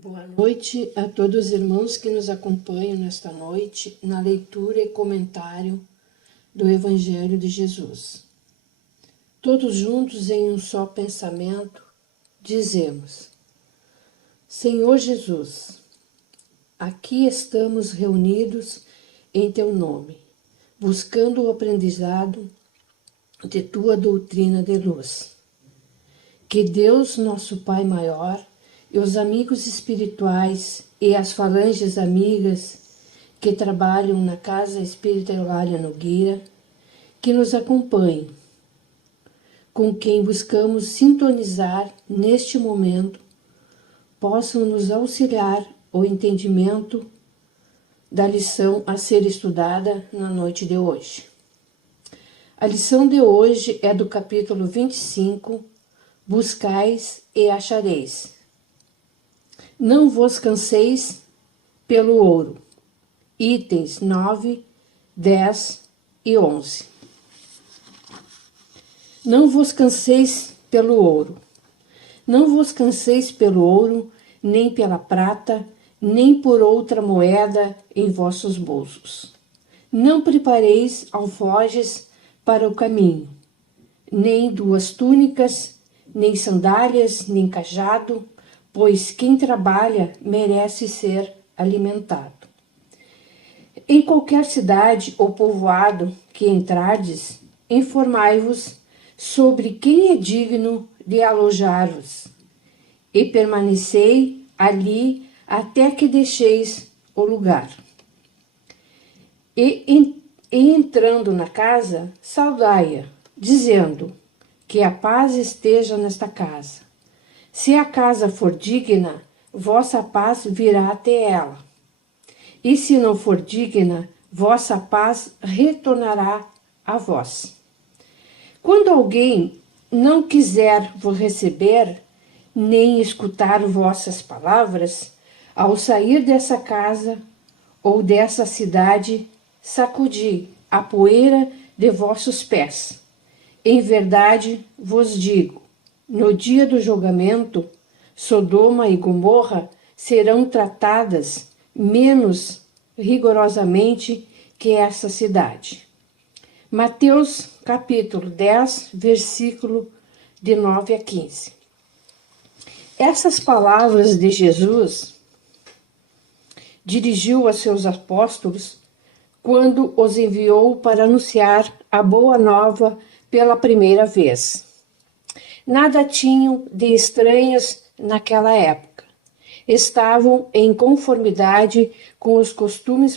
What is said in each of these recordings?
Boa noite a todos os irmãos que nos acompanham nesta noite na leitura e comentário do Evangelho de Jesus. Todos juntos em um só pensamento, dizemos: Senhor Jesus, aqui estamos reunidos em Teu nome, buscando o aprendizado de Tua doutrina de luz. Que Deus, nosso Pai maior, e os amigos espirituais e as falanges amigas que trabalham na Casa Espírita Eulália Nogueira, que nos acompanhem, com quem buscamos sintonizar neste momento, possam nos auxiliar o entendimento da lição a ser estudada na noite de hoje. A lição de hoje é do capítulo 25, Buscais e achareis. Não vos canseis pelo ouro. Itens 9, 10 e 11. Não vos canseis pelo ouro. Não vos canseis pelo ouro, nem pela prata, nem por outra moeda em vossos bolsos. Não prepareis alforjes para o caminho, nem 2 túnicas, nem sandálias, nem cajado, pois quem trabalha merece ser alimentado. Em qualquer cidade ou povoado que entrardes, informai-vos sobre quem é digno de alojar-vos, e permanecei ali até que deixeis o lugar. E entrando na casa, saudai-a, dizendo: que a paz esteja nesta casa. Se a casa for digna, vossa paz virá até ela. E se não for digna, vossa paz retornará a vós. Quando alguém não quiser vos receber, nem escutar vossas palavras, ao sair dessa casa ou dessa cidade, sacudi a poeira de vossos pés. Em verdade vos digo, no dia do julgamento, Sodoma e Gomorra serão tratadas menos rigorosamente que essa cidade. Mateus capítulo 10, versículo de 9 a 15. Essas palavras de Jesus dirigiu a seus apóstolos quando os enviou para anunciar a boa nova pela primeira vez. Nada tinham de estranhos naquela época. Estavam em conformidade com os costumes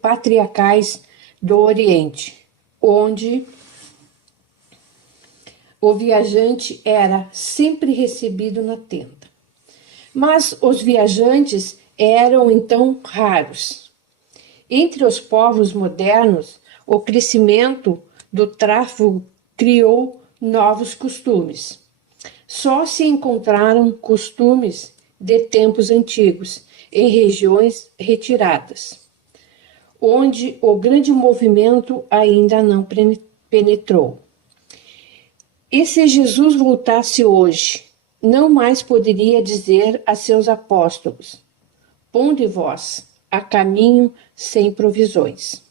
patriarcais do Oriente, onde o viajante era sempre recebido na tenda. Mas os viajantes eram então raros. Entre os povos modernos, o crescimento do tráfego criou novos costumes. Só se encontraram costumes de tempos antigos, em regiões retiradas, onde o grande movimento ainda não penetrou. E se Jesus voltasse hoje, não mais poderia dizer a seus apóstolos: ponde vós a caminho sem provisões.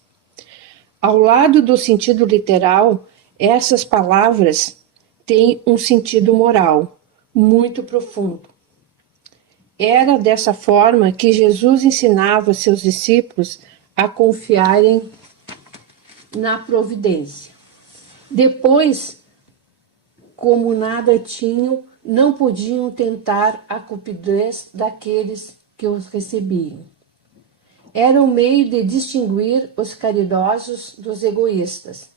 Ao lado do sentido literal, essas palavras têm um sentido moral muito profundo. Era dessa forma que Jesus ensinava seus discípulos a confiarem na providência. Depois, como nada tinham, não podiam tentar a cupidez daqueles que os recebiam. Era um meio de distinguir os caridosos dos egoístas.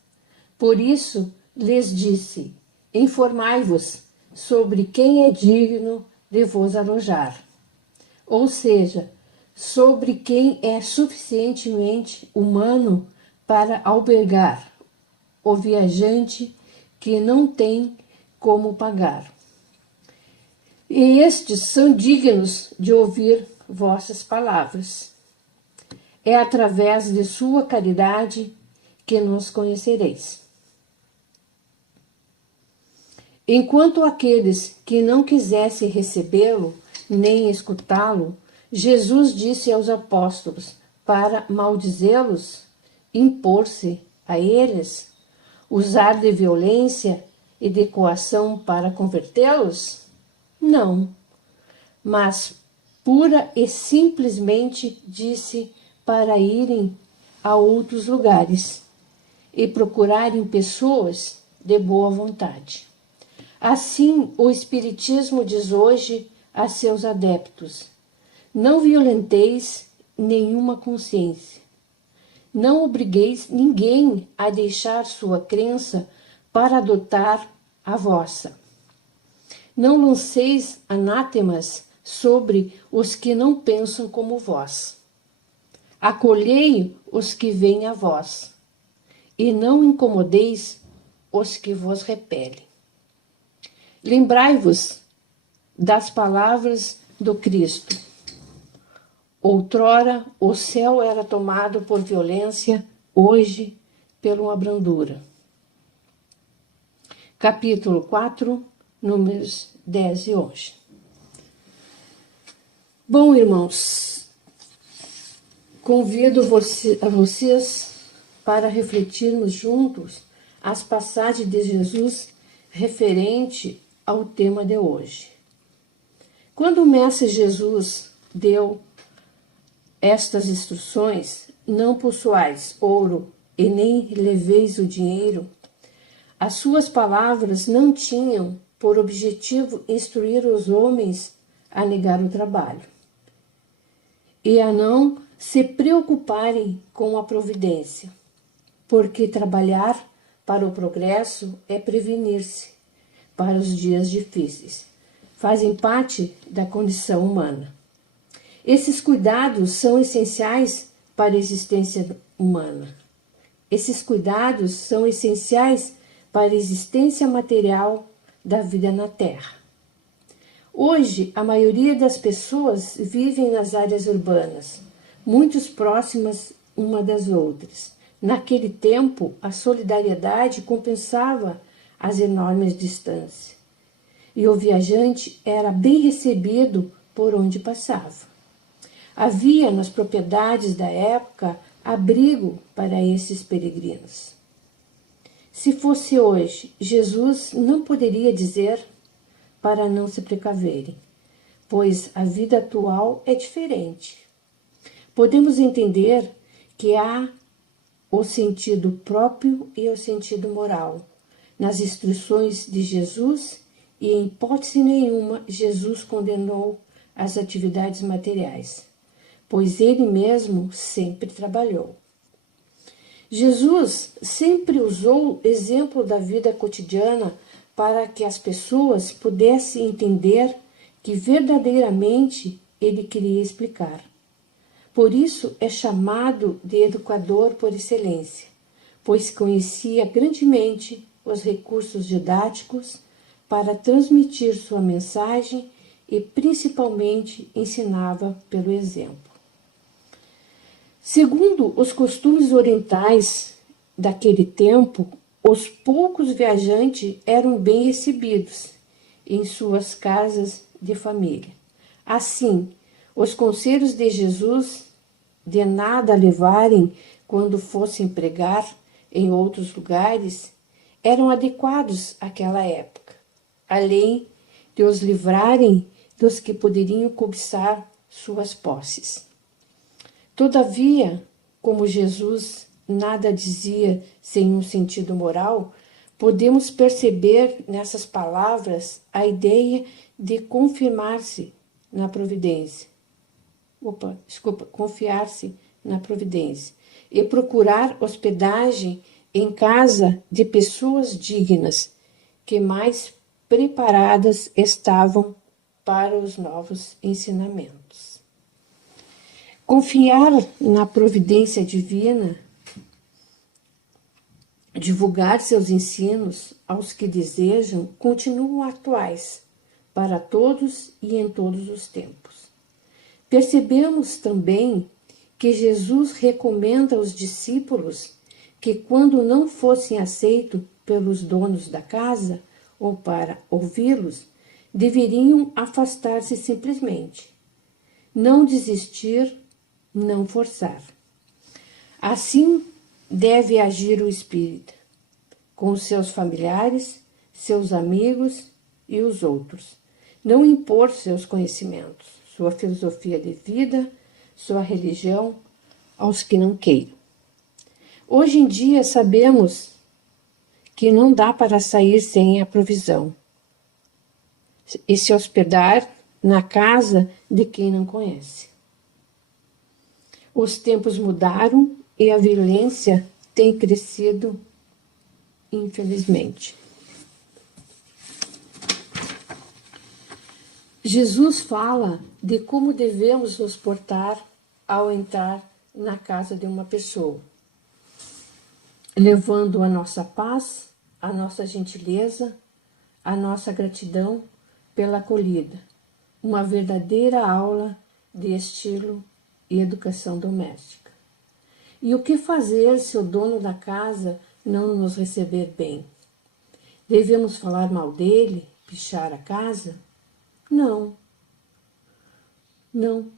Por isso, lhes disse: informai-vos sobre quem é digno de vos alojar. Ou seja, sobre quem é suficientemente humano para albergar o viajante que não tem como pagar. E estes são dignos de ouvir vossas palavras. É através de sua caridade que nos conhecereis. Enquanto aqueles que não quisessem recebê-lo nem escutá-lo, Jesus disse aos apóstolos para maldizê-los, impor-se a eles, usar de violência e de coação para convertê-los? Não, mas pura e simplesmente disse para irem a outros lugares e procurarem pessoas de boa vontade. Assim, o Espiritismo diz hoje a seus adeptos: não violenteis nenhuma consciência. Não obrigueis ninguém a deixar sua crença para adotar a vossa. Não lanceis anátemas sobre os que não pensam como vós. Acolhei os que vêm a vós, e não incomodeis os que vos repelem. Lembrai-vos das palavras do Cristo. Outrora o céu era tomado por violência, hoje por uma brandura. Capítulo 4, números 10 e 11. Bom, irmãos, convido a vocês para refletirmos juntos as passagens de Jesus referente ao tema de hoje. Quando o Mestre Jesus deu estas instruções: não possuais ouro e nem leveis o dinheiro, as suas palavras não tinham por objetivo instruir os homens a negar o trabalho e a não se preocuparem com a providência, porque trabalhar para o progresso é prevenir-se para os dias difíceis, fazem parte da condição humana. Esses cuidados são essenciais para a existência humana. Esses cuidados são essenciais para a existência material da vida na Terra. Hoje, a maioria das pessoas vivem nas áreas urbanas, muito próximas uma das outras. Naquele tempo, a solidariedade compensava as enormes distâncias, e o viajante era bem recebido por onde passava. Havia nas propriedades da época abrigo para esses peregrinos. Se fosse hoje, Jesus não poderia dizer para não se precaverem, pois a vida atual é diferente. Podemos entender que há o sentido próprio e o sentido moral nas instruções de Jesus, e em hipótese nenhuma Jesus condenou as atividades materiais, pois ele mesmo sempre trabalhou. Jesus sempre usou o exemplo da vida cotidiana para que as pessoas pudessem entender que verdadeiramente ele queria explicar. Por isso é chamado de educador por excelência, pois conhecia grandemente os recursos didáticos para transmitir sua mensagem e principalmente ensinava pelo exemplo. Segundo os costumes orientais daquele tempo, os poucos viajantes eram bem recebidos em suas casas de família. Assim, os conselhos de Jesus de nada levarem quando fossem pregar em outros lugares eram adequados àquela época, além de os livrarem dos que poderiam cobiçar suas posses. Todavia, como Jesus nada dizia sem um sentido moral, podemos perceber nessas palavras a ideia de confiar-se na providência e procurar hospedagem em casa de pessoas dignas, que mais preparadas estavam para os novos ensinamentos. Confiar na providência divina, divulgar seus ensinos aos que desejam, continuam atuais para todos e em todos os tempos. Percebemos também que Jesus recomenda aos discípulos que, quando não fossem aceitos pelos donos da casa ou para ouvi-los, deveriam afastar-se simplesmente. Não desistir, não forçar. Assim deve agir o espírita, com os seus familiares, seus amigos e os outros. Não impor seus conhecimentos, sua filosofia de vida, sua religião aos que não queiram. Hoje em dia sabemos que não dá para sair sem a provisão e se hospedar na casa de quem não conhece. Os tempos mudaram e a violência tem crescido, infelizmente. Jesus fala de como devemos nos portar ao entrar na casa de uma pessoa, levando a nossa paz, a nossa gentileza, a nossa gratidão pela acolhida, uma verdadeira aula de estilo e educação doméstica. E o que fazer se o dono da casa não nos receber bem? Devemos falar mal dele, pichar a casa? Não,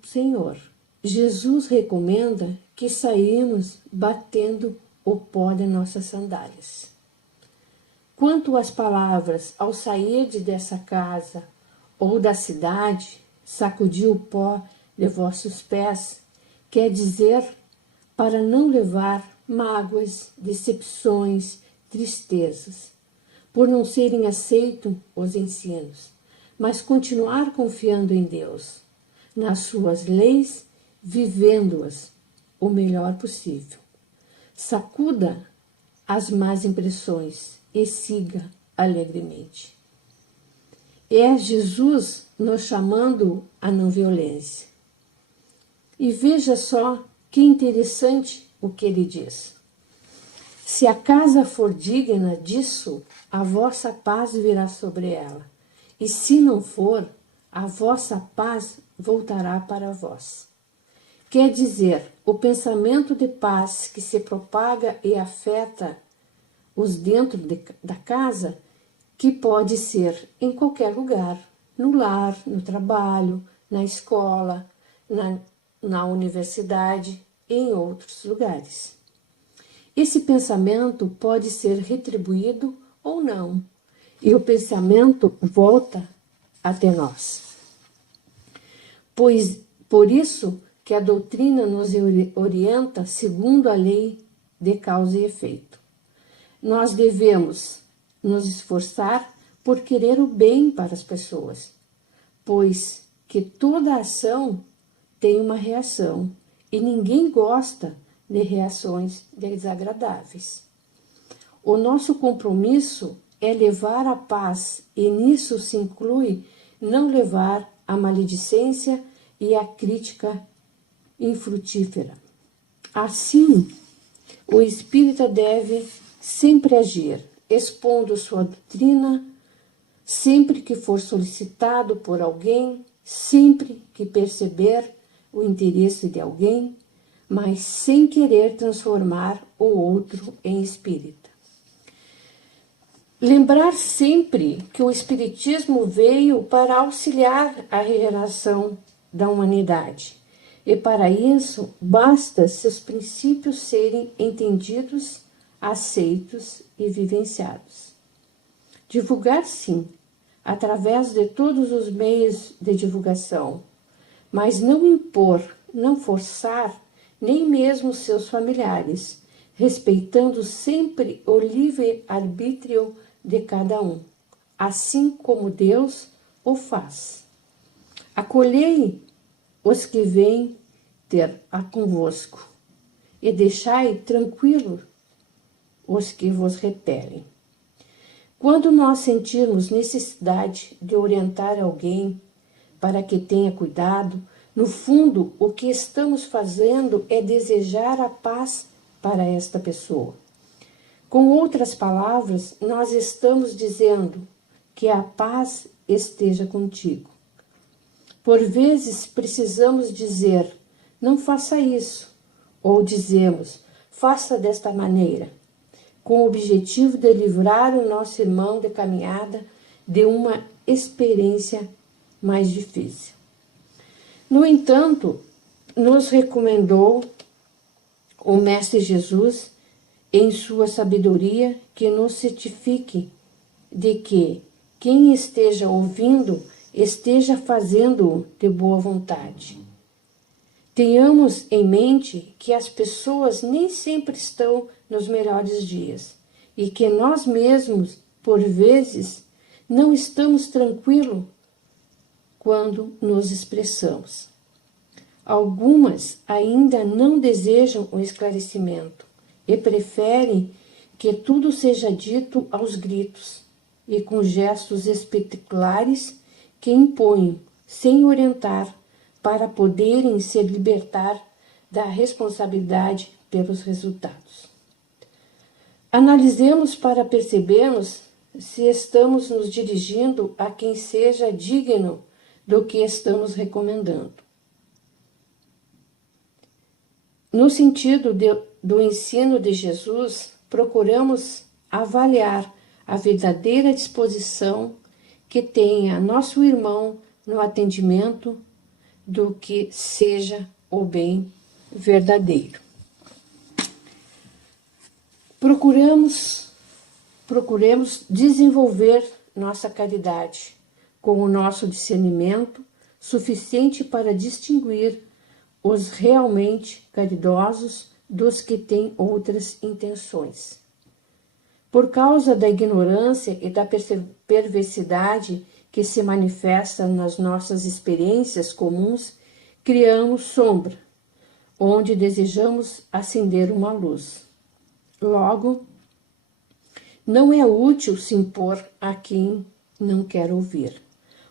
Senhor. Jesus recomenda que saímos batendo o pó de nossas sandálias. Quanto às palavras, ao sair dessa casa ou da cidade, sacudir o pó de vossos pés, quer dizer para não levar mágoas, decepções, tristezas, por não serem aceitos os ensinos, mas continuar confiando em Deus, nas suas leis, vivendo-as o melhor possível. Sacuda as más impressões e siga alegremente. É Jesus nos chamando à não violência. E veja só que interessante o que ele diz. Se a casa for digna disso, a vossa paz virá sobre ela. E se não for, a vossa paz voltará para vós. Quer dizer, o pensamento de paz que se propaga e afeta os dentro da casa, que pode ser em qualquer lugar, no lar, no trabalho, na escola, na universidade e em outros lugares. Esse pensamento pode ser retribuído ou não, e o pensamento volta até nós. Pois por isso que a doutrina nos orienta segundo a lei de causa e efeito. Nós devemos nos esforçar por querer o bem para as pessoas, pois que toda ação tem uma reação e ninguém gosta de reações desagradáveis. O nosso compromisso é levar a paz e nisso se inclui não levar a maledicência e a crítica infrutífera. Assim, o espírita deve sempre agir, expondo sua doutrina, sempre que for solicitado por alguém, sempre que perceber o interesse de alguém, mas sem querer transformar o outro em espírita. Lembrar sempre que o espiritismo veio para auxiliar a regeneração da humanidade. E para isso, basta seus princípios serem entendidos, aceitos e vivenciados. Divulgar, sim, através de todos os meios de divulgação, mas não impor, não forçar, nem mesmo seus familiares, respeitando sempre o livre-arbítrio de cada um, assim como Deus o faz. Acolhei os que vêm ter a convosco, e deixai tranquilo os que vos repelem. Quando nós sentirmos necessidade de orientar alguém para que tenha cuidado, no fundo, o que estamos fazendo é desejar a paz para esta pessoa. Com outras palavras, nós estamos dizendo que a paz esteja contigo. Por vezes precisamos dizer, não faça isso, ou dizemos, faça desta maneira, com o objetivo de livrar o nosso irmão de caminhada de uma experiência mais difícil. No entanto, nos recomendou o Mestre Jesus, em sua sabedoria, que nos certifique de que quem esteja ouvindo esteja fazendo-o de boa vontade. Tenhamos em mente que as pessoas nem sempre estão nos melhores dias e que nós mesmos, por vezes, não estamos tranquilos quando nos expressamos. Algumas ainda não desejam o esclarecimento e preferem que tudo seja dito aos gritos e com gestos espetaculares que impõem, sem orientar, para poderem se libertar da responsabilidade pelos resultados. Analisemos para percebermos se estamos nos dirigindo a quem seja digno do que estamos recomendando. No sentido do ensino de Jesus, procuramos avaliar a verdadeira disposição que tenha nosso irmão no atendimento do que seja o bem verdadeiro. Procuremos desenvolver nossa caridade com o nosso discernimento suficiente para distinguir os realmente caridosos dos que têm outras intenções. Por causa da ignorância e da perversidade que se manifesta nas nossas experiências comuns, criamos sombra, onde desejamos acender uma luz. Logo, não é útil se impor a quem não quer ouvir.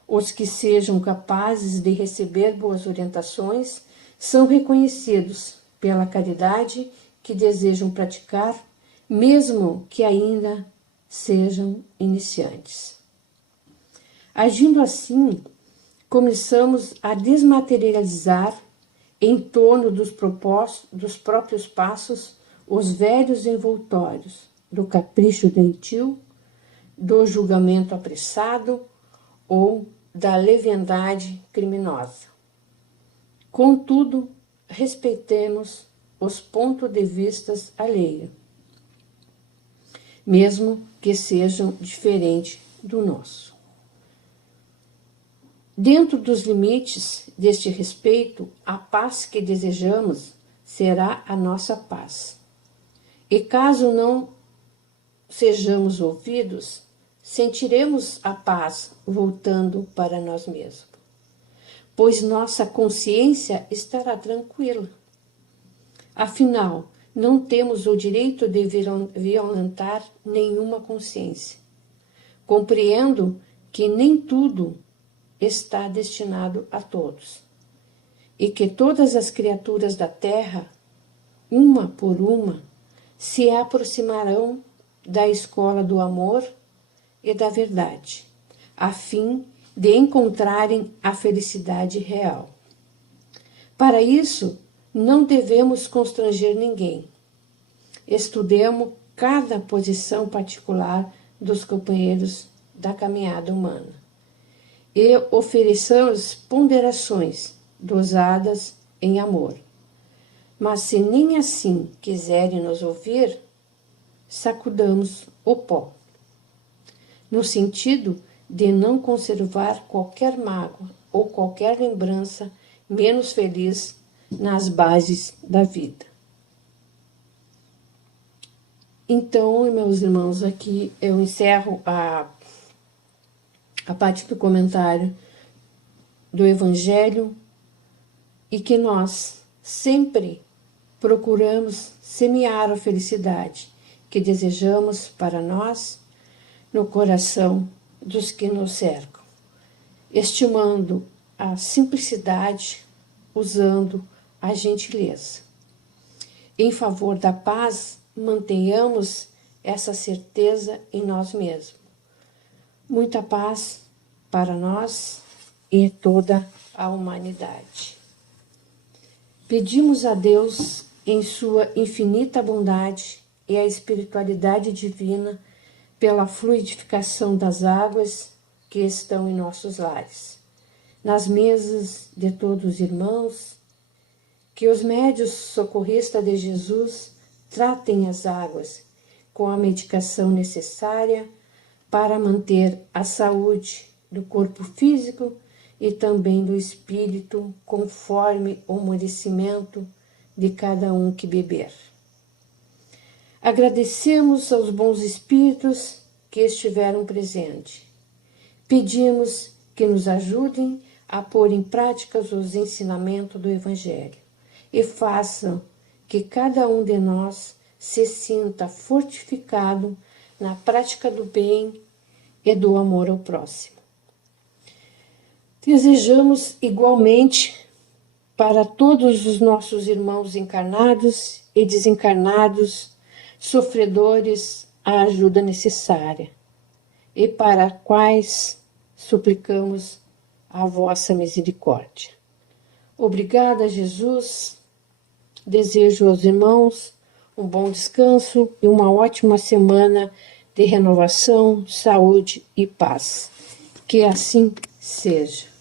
Os que sejam capazes de receber boas orientações são reconhecidos pela caridade que desejam praticar, mesmo que ainda sejam iniciantes. Agindo assim, começamos a desmaterializar em torno dos próprios passos os velhos envoltórios do capricho doentio, do julgamento apressado ou da leviandade criminosa. Contudo, respeitemos os pontos de vista alheios, mesmo que sejam diferentes do nosso. Dentro dos limites deste respeito, a paz que desejamos será a nossa paz. E caso não sejamos ouvidos, sentiremos a paz voltando para nós mesmos, pois nossa consciência estará tranquila. Afinal, não temos o direito de violentar nenhuma consciência. Compreendo que nem tudo está destinado a todos, e que todas as criaturas da terra, uma por uma, se aproximarão da escola do amor e da verdade, a fim de encontrarem a felicidade real. Para isso, não devemos constranger ninguém. Estudemos cada posição particular dos companheiros da caminhada humana e ofereçamos ponderações dosadas em amor. Mas se nem assim quiserem nos ouvir, sacudamos o pó, no sentido de não conservar qualquer mágoa ou qualquer lembrança menos feliz nas bases da vida. Então, meus irmãos, aqui eu encerro a parte do comentário do Evangelho e que nós sempre procuramos semear a felicidade que desejamos para nós no coração dos que nos cercam, estimando a simplicidade, usando a gentileza. Em favor da paz, mantenhamos essa certeza em nós mesmos. Muita paz para nós e toda a humanidade. Pedimos a Deus, em sua infinita bondade e a espiritualidade divina, pela fluidificação das águas que estão em nossos lares, nas mesas de todos os irmãos, que os médios socorristas de Jesus tratem as águas com a medicação necessária para manter a saúde do corpo físico e também do espírito, conforme o merecimento de cada um que beber. Agradecemos aos bons espíritos que estiveram presentes. Pedimos que nos ajudem a pôr em prática os ensinamentos do Evangelho e façam que cada um de nós se sinta fortificado na prática do bem e do amor ao próximo. Desejamos igualmente para todos os nossos irmãos encarnados e desencarnados, sofredores, a ajuda necessária, e para quais suplicamos a vossa misericórdia. Obrigada, Jesus. Desejo aos irmãos um bom descanso e uma ótima semana de renovação, saúde e paz. Que assim seja.